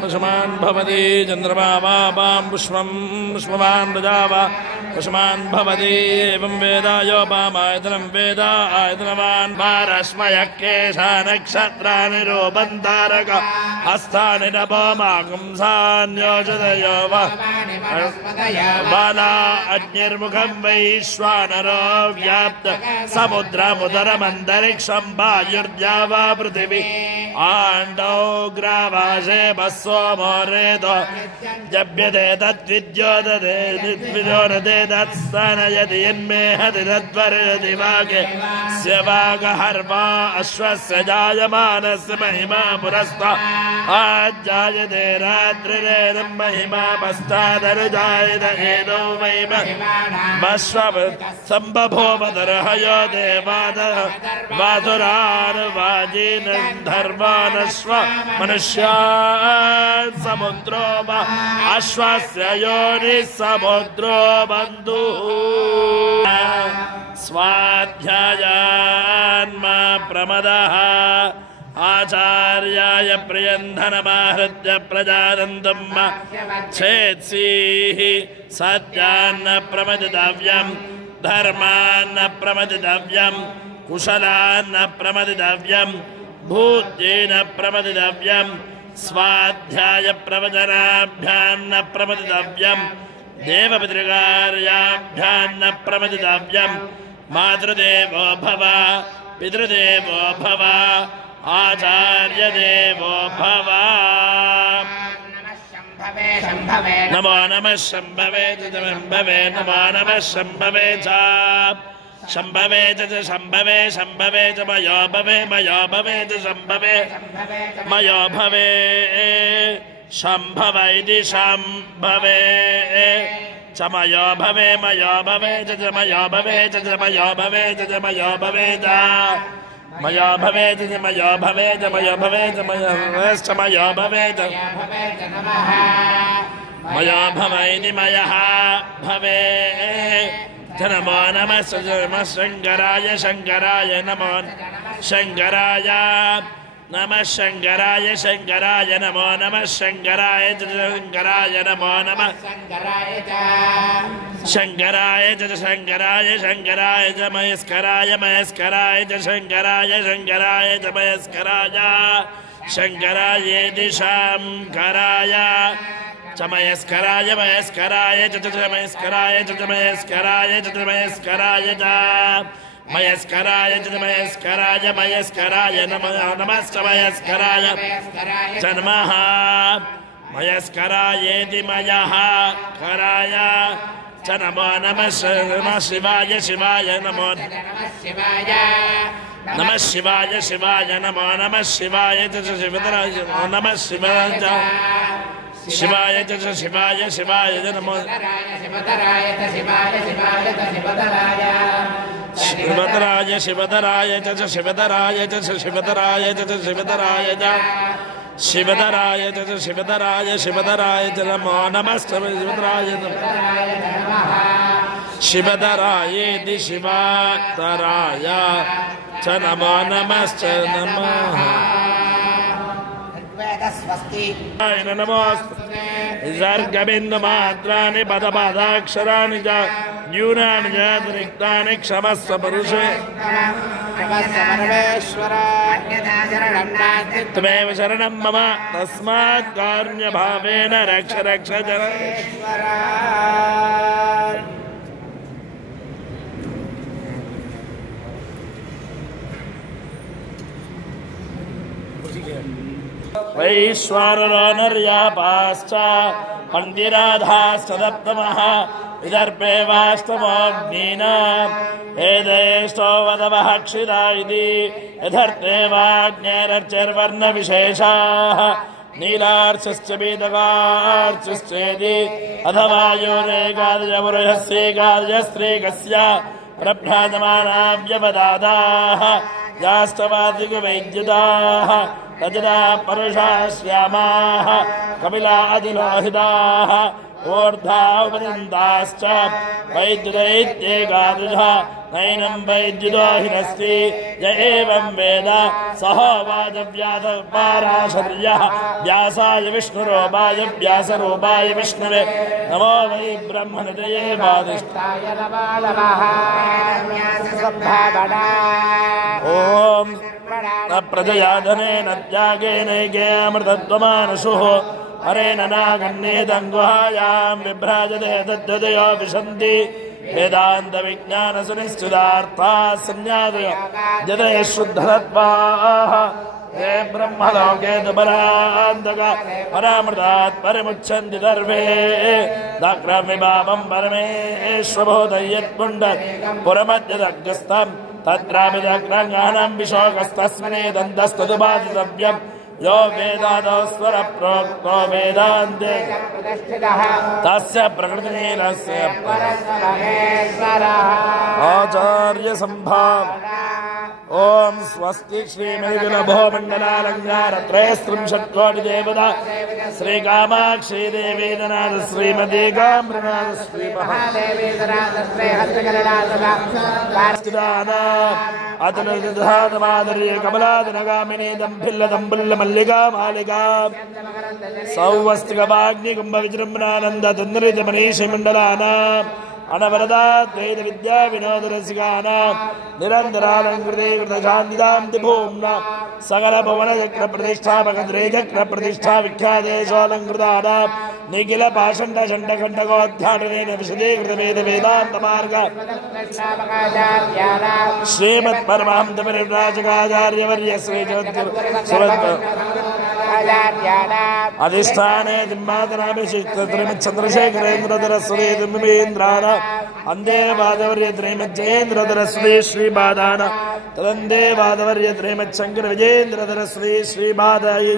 पुष्पवान् भवति चन्द्रमा वापां पुष्पं पुष्पवान् प्रजावा पुष्पवान् भवति एवं वेदायोपामायतनं वेद आयतनवान् पारस्मयः केशा नक्षत्राणि रोपन्तारक हस्तानि नभोमागुंसान्योषधयो बाला अग्निर्मुखं वैश्वानरो व्याप्त समुद्रमुदरमन्तरिक्षं वायुर्द्यावा पृथिवी आण्डौ ग्रावाशे भस्वोमो रेतो जप्यते तद्विद्योदते विद्विजोदते तत्स्तनयति यन्मे हति तद्वर्यति वागे स्य वागहर्वा अश्वस्य जायमानस्य महिमा पुरस्ता आज्जायते रात्रिरेदं महिमा पश्चादनुजायत एदौ महिमा मश्वप सम्बभोवतर्हयो देवादः वासुरान् धर्मानश्व मनुष्यान् समुद्रो वा अश्वस्य योनिः समुद्रो बन्धुः स्वाध्यायान्मा प्रमदः आचार्याय प्रियन्धनमाहृत्य प्रजानन्दं छेत्सीः सत्यान्न प्रमदितव्यं धर्मान्न प्रमदितव्यं कुशलान्न प्रमदितव्यं भूत्येन प्रमदितव्यं स्वाध्याय प्रवचनाभ्यान्न प्रमदितव्यं देवपितृकार्याभ्यान्न प्रमदितव्यं मातृदेवो भव पितृदेवो भव आचार्यदेवो भव नमो नमः शम्भवे शम्भवे नमो नमः शम्भवे च शम्भवे च शम्भवे शम्भवे च मयो भवे च शम्भवे मयो भवे शम्भव इति शम्भवे च मयो भवे च मयो भवे च मयो भवे च मयो भवे च मयो भवे च मयो भवे च मयो भवे च मयो भवे च मयो भव इति मयः भवे नमो नमः शङ्कराय शङ्कराय नमो शङ्कराय नमः शङ्कराय शङ्कराय नमो नमः शङ्कराय शङ्कराय नमो नमः शङ्कराय शङ्कराय शङ्कराय च मयस्कराय मयस्कराय च शङ्कराय शङ्कराय च मयस्कराय शङ्करायेति शङ्कराय च मयस्कराय मयस्कराय च मयस्कराय च मयस्कराय च मयस्कराय च मयस्कराय च मयस्कराय मयस्कराय नमश्च मयस्कराय च नमः मयस्करायेति मयः कराय च नमो नमः शिवाय शिवाय नमो नमः शिवाय शिवाय नमो नमः शिवाय च शिवतराय नमः शिवाय च शिवाय च शिवाय शिवाय च नमो शिवतराय शिवतराय शिवतराय च शिवतराय च शिवतराय च शिवतराय च शिवतराय च शिवतराय शिवतराय च नमो नमः शिवतराय शिवतरायेति शिवतराय च नमो नमश्च नमः नमोऽस्तुते सर्गबिन्दुमात्राणि पदपादाक्षराणि च न्यूनानि च अतिरिक्तानि क्षमस्व पुरुषे त्वमेव शरणं मम तस्मात् कारुण्यभावेन रक्ष रक्ष जनेश्वर। वैश्वानरो नर्यापाश्च हन्तिराधाश्च सप्तमः विदर्भे वास्तवोऽग्नीनाम् एदेष्टो वदवः क्षिरा इति यथर्थे वाग्नेरर्चर्वर्णविशेषाः नीलार्चश्च पीतकार्चश्चेति अथवा योरेकादयपुरुषस्येकादयस्त्रीकस्य प्रभ्राजमानाव्यपदादाः यास्तवादिकवैद्युताः तजदा परुषा श्यामाः कपिला अधिलोहिताः ऊर्ध्वा उपनिन्दाश्च वैद्युदैत्येकादशः नैनं वैद्युदोहिनस्ति य एवं वेद सहोवाचव्यासपाराशर्यः व्यासाय विष्णुरूपाय व्यासरूपाय विष्णवे नमो वै ब्रह्मनिधये वादिष्ठाय नमो नमः। ॐ प्रजया धनेन त्यागेनैके अमृतत्वमानशुः हरेण नागन्नेदं गुहायां विभ्राजते तद्ददयो विशन्ति वेदान्तविज्ञानसुनिश्चितार्थाः संज्ञातयो जते शुद्धतत्त्वाः हे ब्रह्मलोके दुपरान्तक परामृतात् परिमुच्यन्ति सर्वे दाग्रमिभावं परमेश्वरभूतयत्पुण्डः पुरमद्यदग्रस्तम् तत्रापि दग्रज्ञानं विशोकस्तस्मिन्नेदन्तस्तदुपादितव्यम् यो वेदादौ स्वर प्रोक्तो वेदान्ते तस्य प्रकृतिनीलस्य आचार्य संभाव। ओम स्वस्ति श्रीमदिगुणभो मण्डलालङ्कारत्रयस्त्रिंशत्कोटिदेवता श्रीकामाक्षी देवीनाथ श्रीमती काम्रनाथ श्रीमहादेवीनाथमादर्य कमलादनगामिनी दम्भिल्लदम्बुल्लमल्लिका मालिका सौवस्तिकवाग्निकुम्भ विजृम्भणानन्द तुन्दरितमनीषि मण्डलानाम् अनवरदा द्वैत विद्या विनोद रसिकानां निरन्तरालङ्कृते कृतशान्तिदां दिभूम्ना सकल भुवन चक्र प्रतिष्ठापक चक्र प्रतिष्ठा विख्यातेषोऽलङ्कृतानां निखिल पाषण्ड षण्ड खण्डकोद्घाटनेन विशदीकृत वेद वेदान्त मार्ग श्रीमत्परमहंस परिव्राजकाचार्यवर्य श्री अधिष्ठाने दिम्बादनाभिषिक्तश्रीमच्चन्द्रशेखरेन्द्रधर सुरेन्द्राण अंदे वादवर्य श्रीमज्जयेन्द्रधर श्री श्रीबादान तदंदे वादवर्य श्रीमच्छंकर विजयेन्द्रधर श्री श्रीबादाय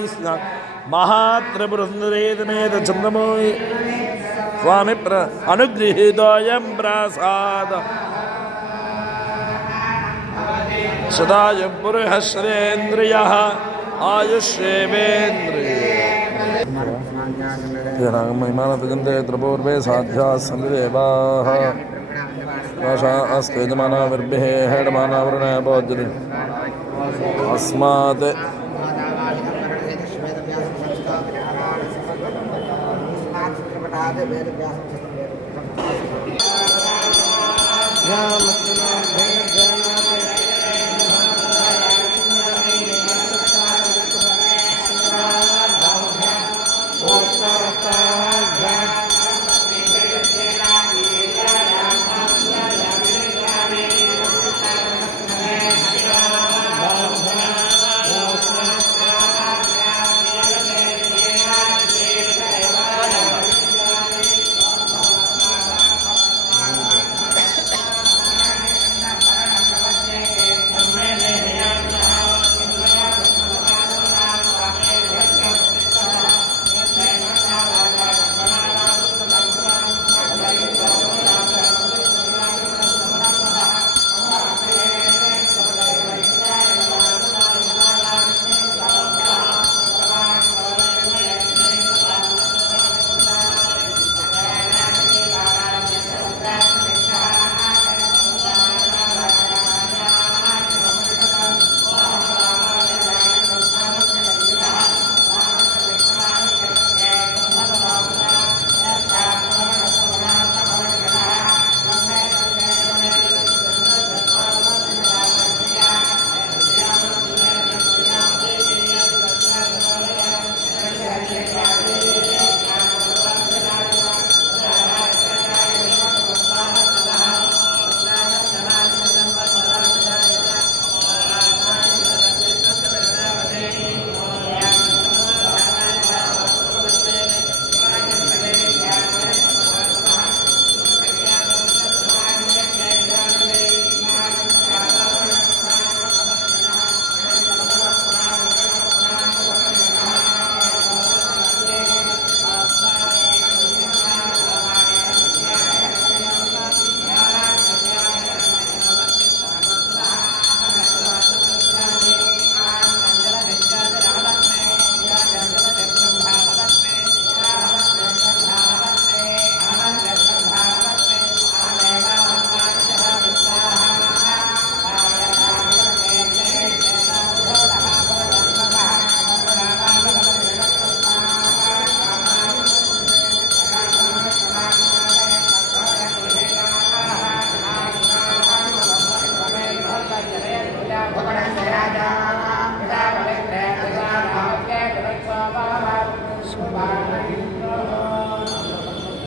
महात्रिपुरसुंदरेतमेत चन्द्रमोहि स्वामी अनुगृहीतोऽयं प्रासाद सदायं पुरुषः श्रेन्द्रियः आयुष्येवेन्द्रिये त्रिपूर्वे साध्या सन्देवाः अस्ते यजमाना वर्भिः हेडमाना वरुणः बोध्यते अस्मात्